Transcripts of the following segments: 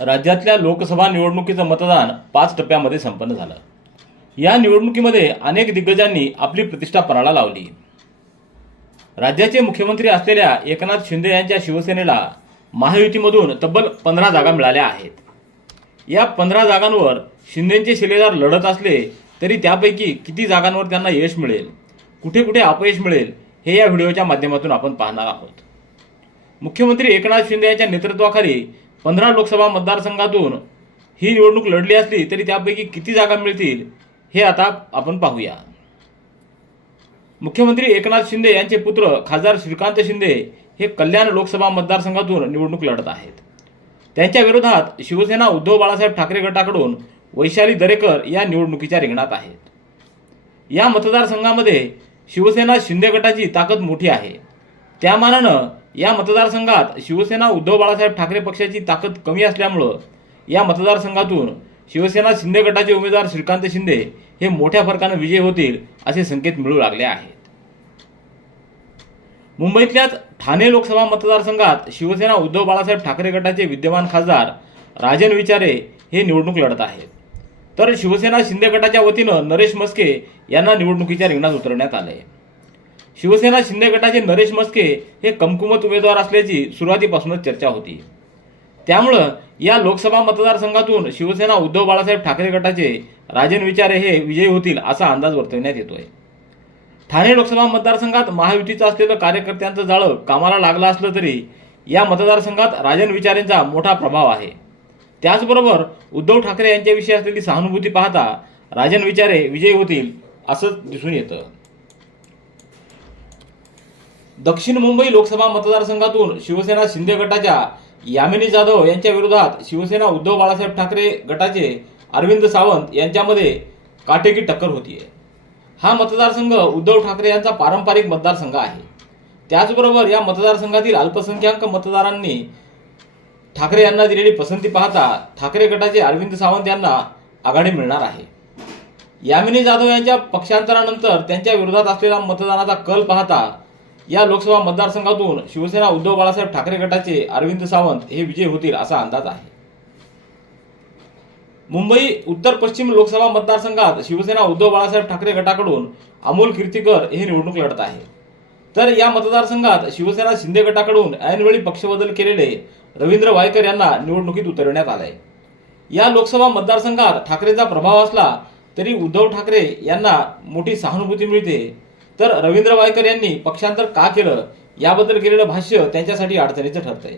राज्यातल्या लोकसभा निवडणुकीचं मतदान पाच टप्प्यामध्ये संपन्न झालं. या निवडणुकीमध्ये अनेक दिग्गजांनी आपली प्रतिष्ठा पणाला लावली. राज्याचे मुख्यमंत्री असलेल्या एकनाथ शिंदे यांच्या शिवसेनेला महायुतीमधून तब्बल पंधरा जागा मिळाल्या आहेत. या पंधरा जागांवर शिंदेचे शिलेदार लढत असले तरी त्यापैकी किती जागांवर त्यांना यश मिळेल कुठे कुठे अपयश मिळेल हे या व्हिडिओच्या माध्यमातून आपण पाहणार आहोत. मुख्यमंत्री एकनाथ शिंदे यांच्या नेतृत्वाखाली पंधरा लोकसभा मतदारसंघातून ही निवडणूक लढली असली तरी त्यापैकी किती जागा मिळतील हे आता आपण पाहूया. मुख्यमंत्री एकनाथ शिंदे यांचे पुत्र खासदार श्रीकांत शिंदे हे कल्याण लोकसभा मतदारसंघातून निवडणूक लढत आहेत. त्यांच्या विरोधात शिवसेना उद्धव बाळासाहेब ठाकरे गटाकडून वैशाली दरेकर या निवडणुकीच्या रिंगणात आहेत. या मतदारसंघामध्ये शिवसेना शिंदे गटाची ताकद मोठी आहे. त्यामानानं या मतदारसंघात शिवसेना उद्धव बाळासाहेब ठाकरे पक्षाची ताकद कमी असल्यामुळं या मतदारसंघातून शिवसेना शिंदे गटाचे उमेदवार श्रीकांत शिंदे हे मोठ्या फरकानं विजयी होतील असे संकेत मिळू लागले आहेत. मुंबईतल्याच ठाणे लोकसभा मतदारसंघात शिवसेना उद्धव बाळासाहेब ठाकरे गटाचे विद्यमान खासदार राजन विचारे हे निवडणूक लढत आहेत. तर शिवसेना शिंदे गटाच्या वतीनं नरेश मस्के यांना निवडणुकीच्या रिंगणात उतरण्यात आले शिवसेना शिंदे गटाचे नरेश मस्के हे कमकुमत उमेदवार असल्याची सुरुवातीपासूनच चर्चा होती. त्यामुळं या लोकसभा मतदारसंघातून शिवसेना उद्धव बाळासाहेब ठाकरे गटाचे राजन विचारे हे विजयी होतील असा अंदाज वर्तवण्यात येतोय. ठाणे लोकसभा मतदारसंघात महायुतीचं असलेलं कार्यकर्त्यांचं जाळं कामाला लागलं असलं तरी या मतदारसंघात राजन विचारेंचा मोठा प्रभाव आहे. त्याचबरोबर उद्धव ठाकरे यांच्याविषयी असलेली सहानुभूती पाहता राजन विचारे विजयी होतील असं दिसून येतं. दक्षिण मुंबई लोकसभा मतदारसंघातून शिवसेना शिंदे गटाच्या यामिनी जाधव यांच्या विरोधात शिवसेना उद्धव बाळासाहेब ठाकरे गटाचे अरविंद सावंत यांच्यामध्ये काटेकी टक्कर होतीये. हा मतदारसंघ उद्धव ठाकरे यांचा पारंपरिक मतदारसंघ आहे. त्याचबरोबर या मतदारसंघातील अल्पसंख्याक मतदारांनी ठाकरे यांना दिलेली पसंती पाहता ठाकरे गटाचे अरविंद सावंत यांना आघाडी मिळणार आहे. यामिनी जाधव यांच्या पक्षांतरानंतर त्यांच्या विरोधात असलेला मतदानाचा कल पाहता या लोकसभा मतदारसंघातून शिवसेना उद्धव बाळासाहेब ठाकरे गटाचे अरविंद सावंत हे विजय होतील असा अंदाज आहे. मुंबई उत्तर पश्चिम लोकसभा मतदारसंघात शिवसेना उद्धव बाळासाहेब ठाकरे गटाकडून अमोल कीर्तीकर हे निवडणूक लढत आहे. तर या मतदारसंघात शिवसेना शिंदे गटाकडून ऐनवेळी पक्षबदल केलेले रवींद्र वायकर यांना निवडणुकीत उतरवण्यात आलंय. या लोकसभा मतदारसंघात ठाकरेंचा प्रभाव असला तरी उद्धव ठाकरे यांना मोठी सहानुभूती मिळते. तर रवींद्र वायकर यांनी पक्षांतर का केलं? याबद्दल केलेलं भाष्य त्यांच्यासाठी अडचणीचं ठरतंय.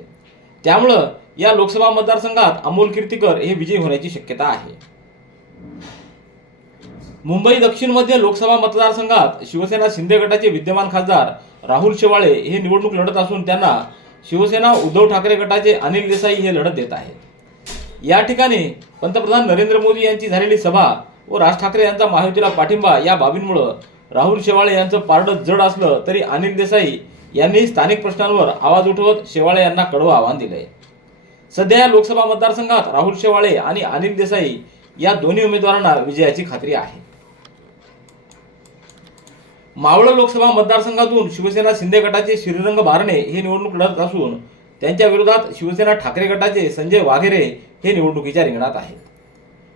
त्यामुळं या लोकसभा मतदारसंघात अमोल कीर्तीकर हे विजयी होण्याची शक्यता आहे. मुंबई दक्षिण मध्य लोकसभा मतदारसंघात शिवसेना शिंदे गटाचे विद्यमान खासदार राहुल शेवाळे हे निवडणूक लढत असून त्यांना शिवसेना उद्धव ठाकरे गटाचे अनिल देसाई हे लढत देत आहेत. या ठिकाणी पंतप्रधान नरेंद्र मोदी यांची झालेली सभा व राज ठाकरे यांचा महायुतीला पाठिंबा या बाबींमुळं राहुल शेवाळे यांचं पारडं जड असलं तरी अनिल देसाई यांनी स्थानिक प्रश्नांवर आवाज उठवत शेवाळे यांना कडवं आव्हान दिलंय. सध्या या लोकसभा मतदारसंघात राहुल शेवाळे आणि अनिल देसाई या दोन्ही उमेदवारांना विजयाची खात्री आहे. मावळ लोकसभा मतदारसंघातून शिवसेना शिंदे गटाचे श्रीरंग बारणे हे निवडणूक लढत असून त्यांच्या विरोधात शिवसेना ठाकरे गटाचे संजय वाघेरे हे निवडणुकीच्या रिंगणात आहेत.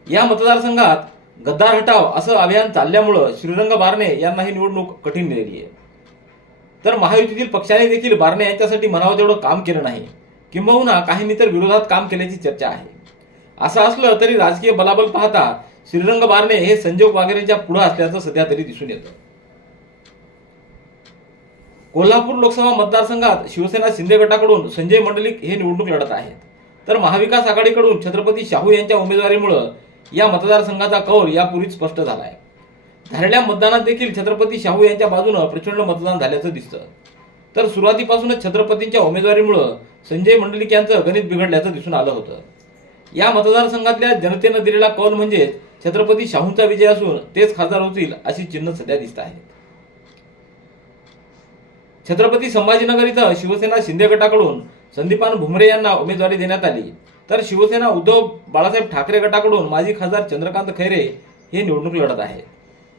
या मतदारसंघात गद्दार हटाव असं अभियान चालल्यामुळं श्रीरंग बारणे यांना ही निवडणूक कठीण गेलेली आहे. तर महायुतीतील पक्षाने देखील बारणे यांच्यासाठी म्हणावं तेवढं काम केलं नाही. किंबहुना काहींनी तर विरोधात काम केल्याची चर्चा आहे. असं असलं तरी राजकीय बलाबल पाहता श्रीरंग बारणे हे संजय वाघेरेंच्या पुढे असल्याचं सध्या तरी दिसून येतं. कोल्हापूर लोकसभा मतदारसंघात शिवसेना शिंदे गटाकडून संजय मंडलिक हे निवडणूक लढत आहेत. तर महाविकास आघाडीकडून छत्रपती शाहू यांच्या उमेदवारीमुळं या मतदारसंघाचा कौल यापूर्वीच स्पष्ट झाला आहे झालेल्या मतदानात देखील छत्रपती शाहू यांच्या बाजूनं प्रचंड मतदान झाल्याचं दिसतं. तर सुरुवातीपासूनच छत्रपतींच्या उमेदवारीमुळं संजय मंडलिक यांचं गणित बिघडल्याचं दिसून आलं होतं. या मतदारसंघातल्या जनतेनं दिलेला कौल म्हणजे छत्रपती शाहूंचा विजय असून तेच खासदार होतील अशी चिन्ह सध्या दिसत आहेत. छत्रपती संभाजीनगर इथं शिवसेना शिंदे गटाकडून संदीपान भुमरे यांना उमेदवारी देण्यात आली. तर शिवसेना उद्धव बाळासाहेब ठाकरे गटाकडून माजी खासदार चंद्रकांत खैरे हे निवडणूक लढत आहे.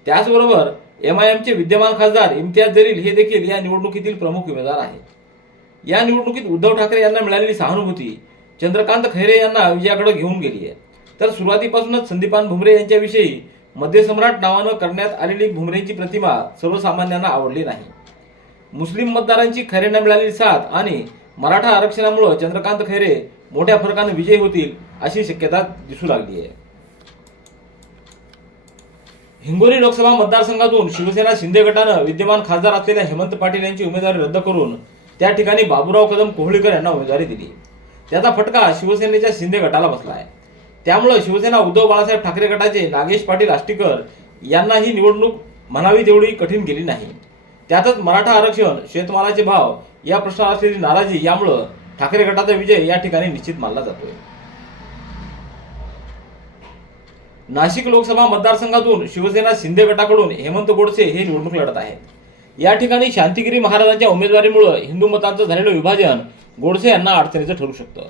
त्याचबरोबर एम आय एमचे विद्यमान खासदार इम्तियाज जलील हे देखील या निवडणुकीतील प्रमुख उमेदवार आहेत. या निवडणुकीत उद्धव ठाकरे यांना मिळालेली सहानुभूती चंद्रकांत खैरे यांना विजयाकडे घेऊन गेली आहे. तर सुरुवातीपासूनच संदीपान भुमरे यांच्याविषयी मध्यसम्राट नावानं करण्यात आलेली भुमरेची प्रतिमा सर्वसामान्यांना आवडली नाही. मुस्लिम मतदारांची खैरेंना मिळालेली साथ आणि मराठा आरक्षणामुळे चंद्रकांत खैरे मोठ्या फरकाने विजयी होतील अशी शक्यता दिसू लागली आहे. हिंगोली लोकसभा मतदारसंघातून शिवसेना शिंदे गटानं विद्यमान खासदार असलेल्या हेमंत पाटील यांची उमेदवारी रद्द करून त्या ठिकाणी बाबूराव कदम कोहळीकर यांना उमेदवारी दिली. त्याचा फटका शिवसेनेच्या शिंदे गटाला बसला आहे. त्यामुळे शिवसेना उद्धव बाळासाहेब ठाकरे गटाचे नागेश पाटील आष्टीकर यांना ही निवडणूक म्हणावी तेवढी कठीण गेली नाही. त्यातच मराठा आरक्षण शेतमालाचे भाव या प्रश्नावर असलेली नाराजी यामुळं ठाकरे गटाचा विजय या ठिकाणी निश्चित मानला जातोय. नाशिक लोकसभा मतदारसंघातून शिवसेना शिंदे गटाकडून हेमंत गोडसे हे निवडणूक लढत आहेत. या ठिकाणी शांतिगिरी महाराजांच्या उमेदवारीमुळे हिंदू मतांचं झालेलं विभाजन गोडसे यांना अडचणीचं ठरू शकतं.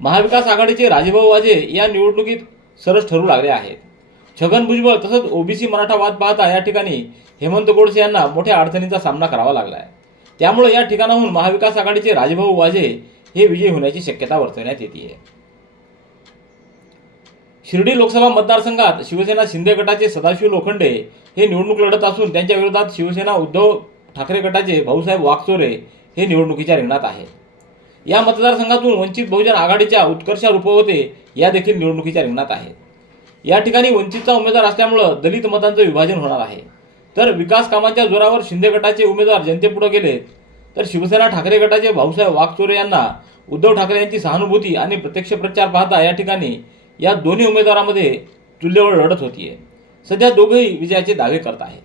महाविकास आघाडीचे राजेभाऊ वाजे या निवडणुकीत सरस ठरू लागले आहेत. छगन भुजबळ तसंच ओबीसी मराठा वाद पाहता या ठिकाणी हेमंत गोडसे यांना मोठ्या अडचणींचा सामना करावा लागला आहे त्यामुळे या ठिकाणाहून महाविकास आघाडीचे राजेभाऊ वाजे हे विजयी होण्याची शक्यता वर्तवण्यात येते शिर्डी लोकसभा मतदारसंघात शिवसेना शिंदे गटाचे सदाशिव लोखंडे हे निवडणूक लढत असून त्यांच्या विरोधात शिवसेना उद्धव ठाकरे गटाचे भाऊसाहेब वाघचोरे हे निवडणुकीच्या रिंगणात आहेत या मतदारसंघातून वंचित बहुजन आघाडीच्या उत्कर्षा रुपवते या देखील निवडणुकीच्या रिंगणात आहेत या ठिकाणी वंचितचा उमेदवार असल्यामुळं दलित मतांचं विभाजन होणार आहे. तर विकास कामांच्या जोरावर शिंदे गटाचे उमेदवार जनतेपुढे गेले. तर शिवसेना ठाकरे गटाचे भाऊसाहेब वाघचोरे यांना उद्धव ठाकरे यांची सहानुभूती आणि प्रत्यक्ष प्रचार पाहता या ठिकाणी या दोन्ही उमेदवारांमध्ये तुल्यबळ लढत होतीये. सध्या दोघेही विजयाचे दावे करत आहेत.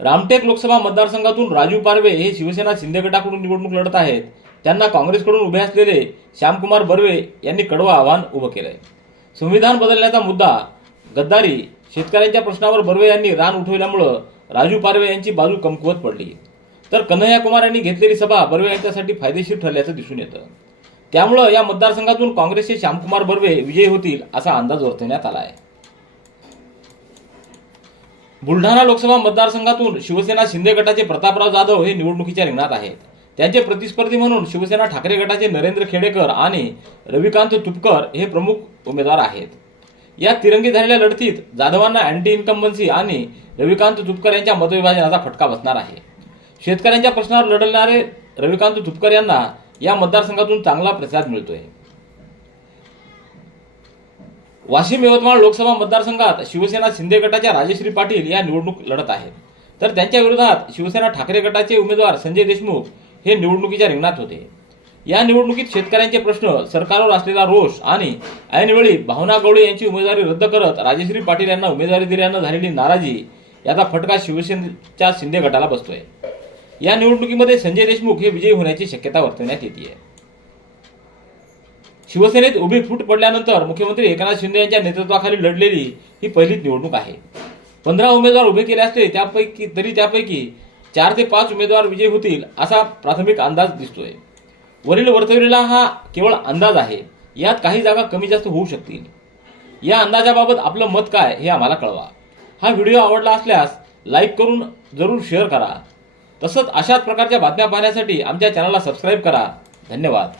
रामटेक लोकसभा मतदारसंघातून राजू पारवे हे शिवसेना शिंदे गटाकडून निवडणूक लढत आहेत. त्यांना काँग्रेसकडून उभे असलेले श्यामकुमार बर्वे यांनी कडवं आव्हान उभं केलंय. संविधान बदलण्याचा मुद्दा गद्दारी शेतकऱ्यांच्या प्रश्नावर बर्वे यांनी रान उठवल्यामुळं राजू पारवे यांची बाजू कमकुवत पडली. तर कन्हैया कुमार यांनी घेतलेली सभा बर्वे यांच्यासाठी फायदेशीर ठरल्याचं दिसून येतं. त्यामुळं या मतदारसंघातून काँग्रेसचे श्यामकुमार बर्वे विजयी होतील असा अंदाज वर्तवण्यात आला आहे बुलढाणा लोकसभा मतदारसंघातून शिवसेना शिंदे गटाचे प्रतापराव जाधव हे निवडणुकीच्या रिंगणात आहेत. त्यांचे प्रतिस्पर्धी म्हणून शिवसेना ठाकरे गटाचे नरेंद्र खेडेकर आणि रविकांत तुपकर हे प्रमुख उमेदवार आहेत. या तिरंगी झालेल्या लढतीत जाधवांना अँटी इन्कम्बन्सी आणि रविकांत तुपकर यांच्या मतविभाजनाचा फटका बसणार आहे. शेतकऱ्यांच्या प्रश्नावर लढणारे रविकांत तुपकर यांना या मतदारसंघातून चांगला प्रतिसाद मिळतोय. वाशिम यवतमाळ लोकसभा मतदारसंघात शिवसेना शिंदे गटाच्या राजश्री पाटील या निवडणूक लढत आहेत तर त्यांच्या विरोधात शिवसेना ठाकरे गटाचे उमेदवार संजय देशमुख हे निवडणुकीच्या रिंगणात होते. या निवडणुकीत शेतकऱ्यांचे प्रश्न सरकारवर असलेला रोष आणि ऐनवेळी भावना गवळी यांची उमेदवारी रद्द करत राजेश्री पाटील यांना उमेदवारी दिल्यानं झालेली नाराजी याचा फटका शिवसेनेच्या शिंदे गटाला बसतोय. या निवडणुकीमध्ये संजय देशमुख हे विजयी होण्याची शक्यता वर्तवण्यात येते शिवसेनेत उभी फूट पडल्यानंतर मुख्यमंत्री एकनाथ शिंदे यांच्या नेतृत्वाखाली लढलेली ही पहिलीच निवडणूक आहे. पंधरा उमेदवार उभे केले असते त्यापैकी तरी त्यापैकी चार ते पाच उमेदवार विजयी होतील असा प्राथमिक अंदाज दिसतोय. वरील वर्तवलेला हा केवळ अंदाज आहे. यात काही जागा कमी जास्त होऊ शकतील. या अंदाजाबाबत आपलं मत काय हे आम्हाला कळवा. हा व्हिडिओ आवडला असल्यास लाईक करून जरूर शेअर करा. तसंच अशाच प्रकारच्या बातम्या पाहण्यासाठी आमच्या चॅनलला सबस्क्राईब करा. धन्यवाद.